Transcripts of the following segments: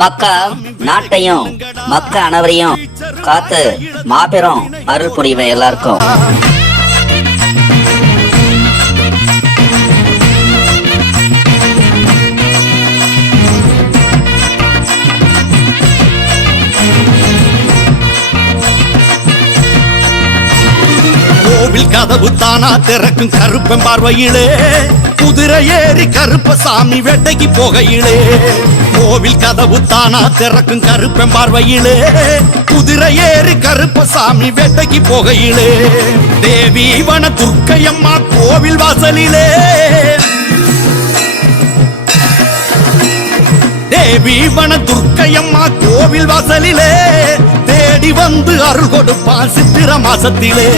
மக்கா நாட்டையும் மக்க அனைவரையும் காத்து மாபெரும் அருள் புரிவை எல்லாருக்கும். கோவில் கதவு தானா திறக்கும் கருப்பன் பார்வையிலே குதிரை ஏறி கருப்பசாமி வேட்டைக்கு போகையிலே. கோவில் கதவு தானா திறக்கும் கருப்பன் பார்வையிலே குதிரை ஏறி கருப்பசாமி வேட்டைக்கு போகையிலே. தேவி வன துர்க்கையம்மா கோவில் வாசலிலே, தேவி வன துர்க்கையம்மா கோவில் வாசலிலே தேடி வந்து அருள் கொடுப்பான் சித்திர மாசத்திலே.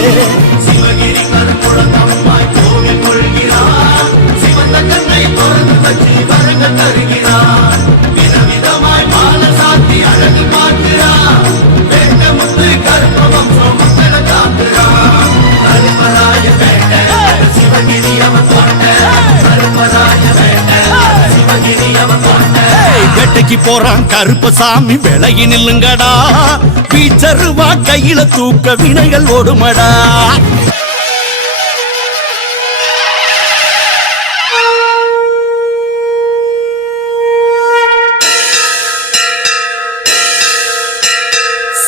சிவகிரி கருப்புழந்தம்மாய் கோவில் கொள்கிறான், சிவந்த கண்ணை திறந்து வச்சு வரங்க தருகிறான். விதவிதமாய் மாலை சாத்தி அழகு பார்க்கிறான், வேட்ட முத்து கருப்ப வம்சம் மக்களை காக்கிறான். கருப்பராய வேட்ட சிவகிரி அவன் கொண்ட, கருப்பராய வேட்ட சிவகிரி அவன் கொண்ட. வேட்டைக்கு போறான் கருப்பசாமி விலகி நில்லுங்கடா, பீச்சருவா கையில தூக்க வினைகள் ஓடுமடா.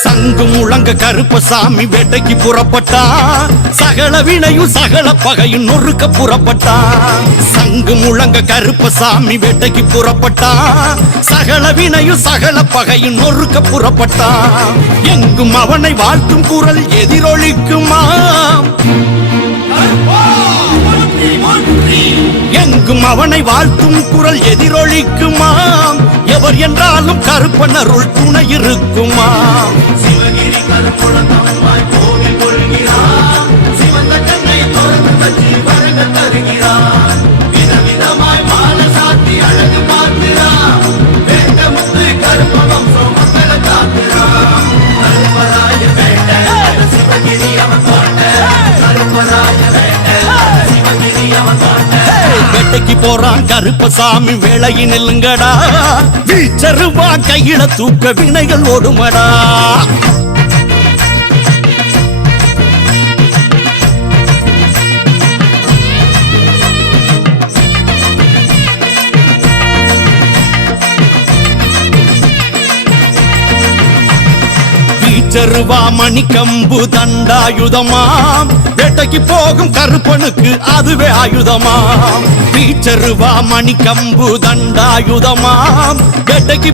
சங்கு முழங்க கருப்பசாமி வேட்டைக்கு புறப்பட்டான், சகல வினையும் சகல பகையும் நொறுக்க புறப்பட்டான். சங்கு முழங்க கருப்பசாமி வேட்டைக்கு புறப்பட்டான், சகல வினையும் சகல பகையும் நொறுக்க புறப்பட்டான். எங்கும் அவனை வாழ்த்தும் குரல் எதிரொலிக்குமா, எங்கும் அவனை வாழ்த்தும் குரல் எதிரொலிக்குமாம். எவர் என்றாலும் கருப்பன் அருள் துணை இருக்குமா. சிவகிரி கருப்புழந்தம்மாய் கோவில் கொள்கிறான், சிவந்த கண்ணை திறந்து வச்சு வரங்க தருகிறான். விதவிதமாய் மாலை சாத்தி அழகு பார்க்கிறான், வேட்ட முத்து கருப்ப வம்சம் மக்களை காக்கிறான். கருப்பராய வேட்ட சிவகிரி அவன் கொண்ட, கருப்பராய வேட்ட சிவகிரி அவன் கொண்ட. வேட்டைக்கு போறான் கருப்பசாமி வேளையை நில்லுங்கடா, வீச்சருவா கையில தூக்க வினைகள் ஓடுமடா. வீச்சருவா மணிக்கம்பு தண்டாயுதமாம், வேட்டைக்கு போகும் கருப்பனுக்கு அதுவே ஆயுதமாம். வீச்சருவா மணிக்கம்பு தண்டாயுதமாம், வேட்டைக்கு